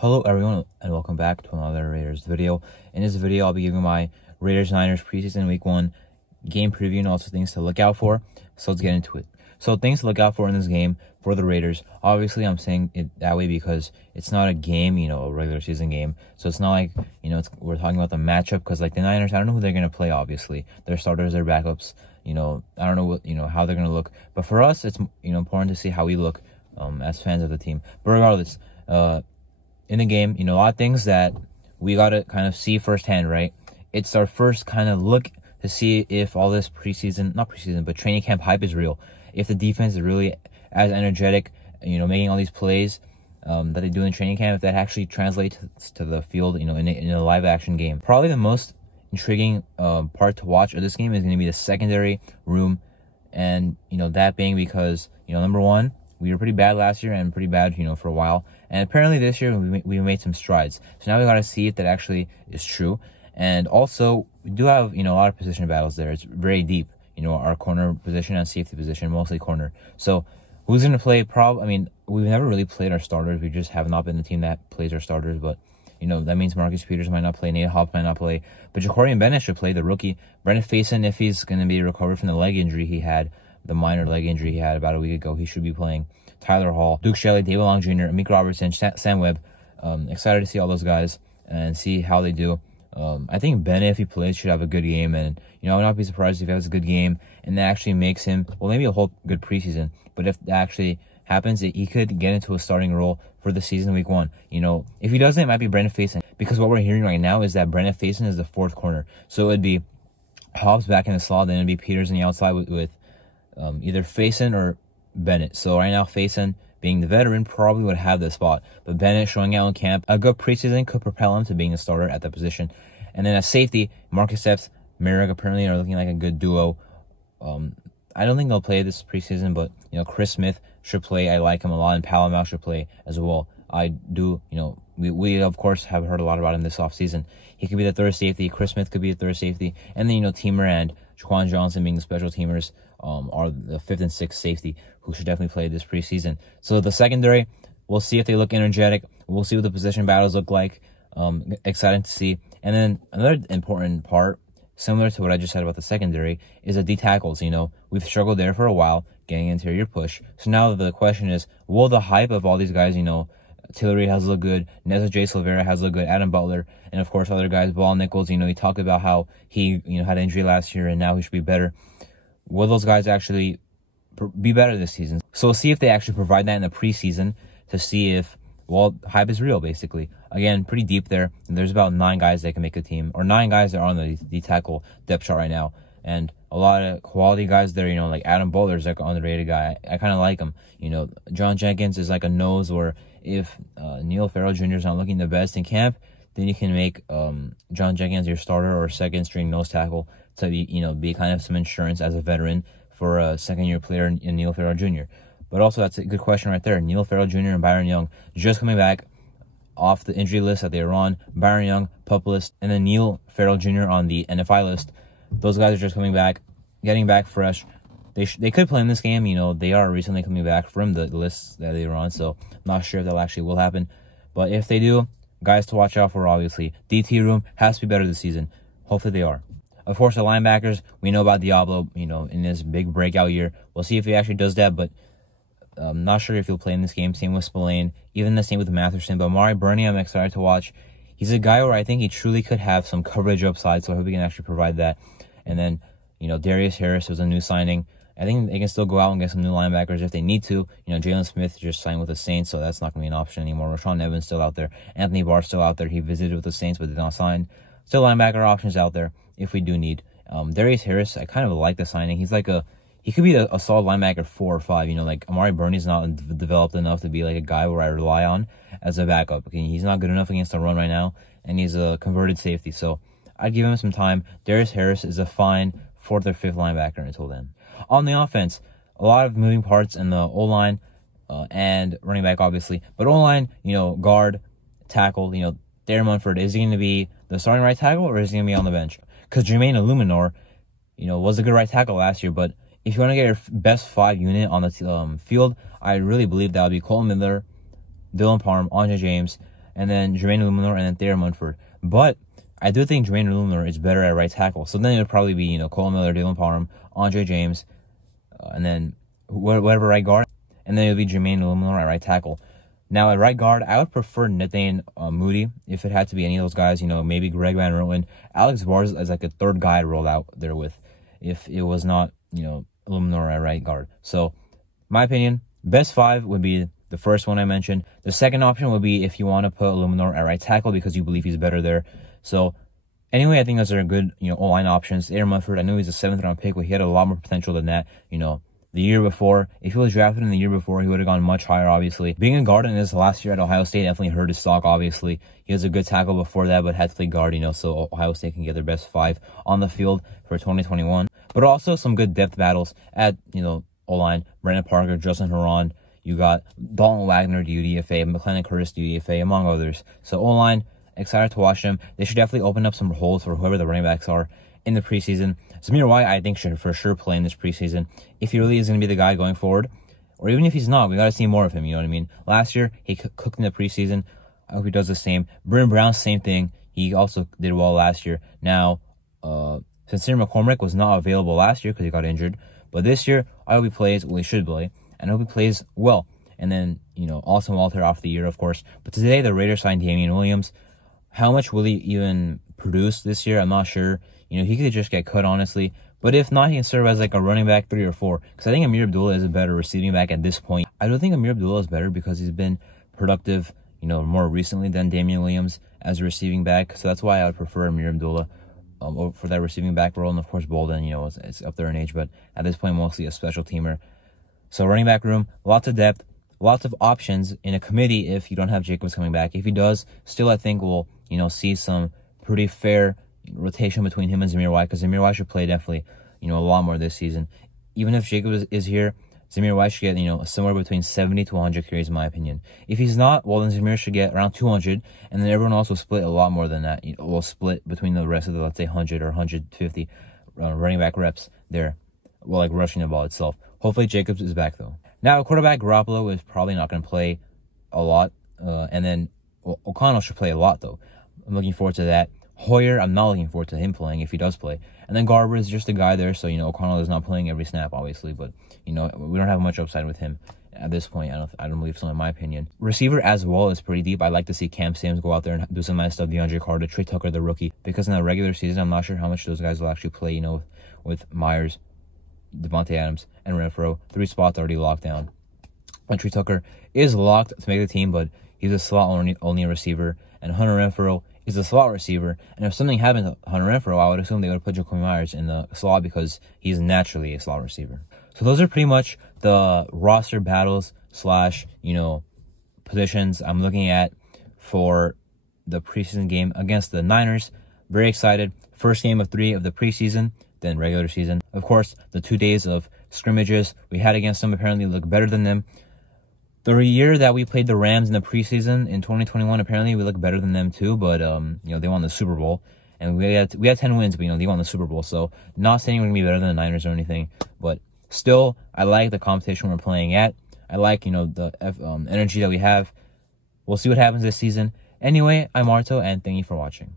Hello everyone and welcome back to another Raiders video. In this video, I'll be giving my Raiders-Niners preseason week 1 game preview and also things to look out for. So let's get into it. So things to look out for in this game for the Raiders. Obviously, I'm saying it that way because it's not a game, a regular season game. So it's not like, we're talking about the matchup because like the Niners, I don't know who they're going to play, obviously. Their starters, their backups, I don't know what, how they're going to look. But for us, it's, important to see how we look as fans of the team. But regardless, in the game, a lot of things that we got to kind of see firsthand, right? It's our first kind of look to see if all this not preseason, but training camp hype is real. If the defense is really as energetic, making all these plays that they do in training camp, if that actually translates to the field, in a live action game. Probably the most intriguing part to watch of this game is going to be the secondary room. And, that being because, number one, we were pretty bad last year and pretty bad, for a while. And apparently this year we made some strides. So now we got to see if that actually is true. And also, we do have, a lot of position battles there. It's very deep, our corner position and safety position, mostly corner. So who's going to play? We've never really played our starters. We just have not been the team that plays our starters. But, that means Marcus Peters might not play. Nate Hobbs might not play. But Jacorian Bennett should play, the rookie. Brendan Faison, if he's going to be recovered from the leg injury he had, the minor leg injury he had about a week ago, he should be playing. Tyler Hall, Duke Shelley, David Long Jr., Amik Robertson, Sam Webb. Excited to see all those guys and see how they do. I think Bennett, if he plays, should have a good game. And, I would not be surprised if he has a good game and that actually makes him, well, maybe a whole good preseason. But if that actually happens, he could get into a starting role for the season week 1. If he doesn't, it might be Brendan Faison. Because what we're hearing right now is that Brendan Faison is the 4th corner. So it would be Hobbs back in the slot, then it would be Peters on the outside with either Faison or Bennett. So right now, Faison, being the veteran, probably would have the spot. But Bennett showing out in camp, a good preseason could propel him to being a starter at that position. And then at safety, Marcus Epps, Merrick apparently are looking like a good duo. I don't think they'll play this preseason, but, Chris Smith should play. I like him a lot, and Palomar should play as well. I do, we of course have heard a lot about him this offseason. He could be the 3rd safety. Chris Smith could be the 3rd safety. And then, Teamer and Jaquan Johnson being the special teamers are the 5th and 6th safety who should definitely play this preseason. So the secondary, we'll see if they look energetic. We'll see what the position battles look like. Exciting to see. And then another important part, similar to what I just said about the secondary, is the D tackles. We've struggled there for a while, getting interior push. So now the question is, will the hype of all these guys, Tillery has looked good, Neza J. Silvera has looked good, Adam Butler, and of course other guys, Ball Nichols, he talked about how he, had an injury last year and now he should be better. Will those guys actually be better this season? So we'll see if they actually provide that in the preseason to see if, hype is real, basically. Again, pretty deep there. And there's about 9 guys that can make a team, or 9 guys that are on the tackle depth chart right now. And a lot of quality guys there, like Adam Butler is like an underrated guy. I kind of like him. John Jenkins is like a nose, or if Neil Farrell Jr. is not looking the best in camp, then you can make John Jenkins your starter or 2nd string nose tackle to be kind of some insurance as a veteran for a 2nd-year player in Neil Farrell Jr. But also, that's a good question right there. Neil Farrell Jr. and Byron Young just coming back off the injury list that they were on. Byron Young, PUP list, and then Neil Farrell Jr. on the NFI list. Those guys are just coming back, getting back fresh. They could play in this game. They are recently coming back from the lists that they were on, so I'm not sure if that actually will happen. But if they do, guys to watch out for, obviously. DT room has to be better this season. Hopefully they are. Of course, the linebackers, we know about Diablo, in this big breakout year. We'll see if he actually does that, but I'm not sure if he'll play in this game. Same with Spillane. Even the same with Matherson. But Mari Burney, I'm excited to watch. He's a guy where I think he truly could have some coverage upside, so I hope he can actually provide that. And then, Darius Harris was a new signing. I think they can still go out and get some new linebackers if they need to. Jalen Smith just signed with the Saints, so that's not going to be an option anymore. Rashawn Evans still out there. Anthony Barr still out there. He visited with the Saints but did not sign. Still linebacker options out there if we do need. Darius Harris, I kind of like the signing. He's like he could be a solid linebacker 4 or 5. Like Amari Burney's not developed enough to be like a guy where I rely on as a backup. Okay, he's not good enough against the run right now, and he's a converted safety. So I'd give him some time. Darius Harris is a fine 4th or 5th linebacker until then. On the offense, a lot of moving parts in the O-line and running back, obviously. But O-line, guard, tackle, Darren Munford, is he going to be the starting right tackle or is he going to be on the bench? Because Jermaine Illuminor, was a good right tackle last year, but if you want to get your best 5 unit on the field, I really believe that would be Colton Miller, Dylan Parham, Andre James, and then Jermaine Luminor, and then Thayer Munford. But I do think Jermaine Luminor is better at right tackle. So then it would probably be, you know, Cole Miller, Dylan Parham, Andre James, and then whatever right guard. And then it would be Jermaine Luminor at right tackle. Now, at right guard, I would prefer Nathan Moody if it had to be any of those guys. You know, maybe Greg Van Roten. Alex Bars as like a third guy to roll out there with if it was not, you know, Luminor at right guard. So, my opinion, best 5 would be the first one I mentioned. The second option would be if you want to put Luminor at right tackle because you believe he's better there. So, anyway, I think those are good, you know, O-line options. Thayer Munford, I know he's a 7th-round pick, but he had a lot more potential than that, you know. The year before, if he was drafted in the year before, he would have gone much higher, obviously. Being a guard in his last year at Ohio State definitely hurt his stock, obviously. He was a good tackle before that, but had to play guard, you know, so Ohio State can get their best 5 on the field for 2021. But also some good depth battles at, you know, O-line. Brandon Parker, Justin Herron. You got Dalton Wagner to UDFA, McLennan Curtis to UDFA, among others. So O-line, excited to watch them. They should definitely open up some holes for whoever the running backs are in the preseason. Zamir White, I think, should for sure play in this preseason if he really is going to be the guy going forward. Or even if he's not, we got to see more of him, you know what I mean? Last year, he cooked in the preseason. I hope he does the same. Britton Brown, same thing. He also did well last year. Now, Sincere McCormick was not available last year because he got injured. But this year, I hope he plays, well, he should play. And I hope he plays well. And then, you know, Austin Walter off the year, of course. But today, the Raiders signed Damian Williams. How much will he even produce this year? I'm not sure. You know, he could just get cut, honestly. But if not, he can serve as like a running back 3 or 4. Because I think Amir Abdullah is a better receiving back at this point. I don't think Amir Abdullah is better because he's been productive, you know, more recently than Damian Williams as a receiving back. So that's why I would prefer Amir Abdullah for that receiving back role. And of course, Bolden, you know, it's up there in age. But at this point, mostly a special teamer. So running back room, lots of depth, lots of options in a committee if you don't have Jacobs coming back. If he does, still I think we'll, you know, see some pretty fair rotation between him and Zamir White, because Zamir White should play definitely, you know, a lot more this season. Even if Jacobs is here, Zamir White should get, you know, somewhere between 70 to 100 carries, in my opinion. If he's not, well, then Zamir should get around 200, and then everyone else will split a lot more than that. You know, will split between the rest of the, let's say, 100 or 150 running back reps there, well, like rushing the ball itself. Hopefully Jacobs is back, though. Now, quarterback Garoppolo is probably not going to play a lot, and then O'Connell should play a lot, though. I'm looking forward to that. Hoyer, I'm not looking forward to him playing if he does play. And then Garber is just a guy there, so, you know, O'Connell is not playing every snap, obviously, but, you know, we don't have much upside with him at this point. I don't believe so, in my opinion. Receiver as well is pretty deep. I'd like to see Cam Sims go out there and do some nice stuff. DeAndre Carter, Trey Tucker, the rookie, because in the regular season, I'm not sure how much those guys will actually play, you know, with Myers, Devontae Adams, and Renfro. 3 spots already locked down. And Trey Tucker is locked to make the team, but he's a slot-only receiver. And Hunter Renfro is a slot receiver. And if something happened to Hunter Renfro, I would assume they would put Jacoby Myers in the slot because he's naturally a slot receiver. So those are pretty much the roster battles / you know, positions I'm looking at for the preseason game against the Niners. Very excited. First game of 3 of the preseason, then regular season. Of course, the 2 days of scrimmages we had against them apparently look better than them. The year that we played the Rams in the preseason in 2021, apparently we look better than them too, but you know, they won the Super Bowl. And we had 10 wins, but, you know, they won the Super Bowl. So, not saying we're going to be better than the Niners or anything, but still, I like the competition we're playing at. I like, you know, the energy that we have. We'll see what happens this season. Anyway, I'm Marto, and thank you for watching.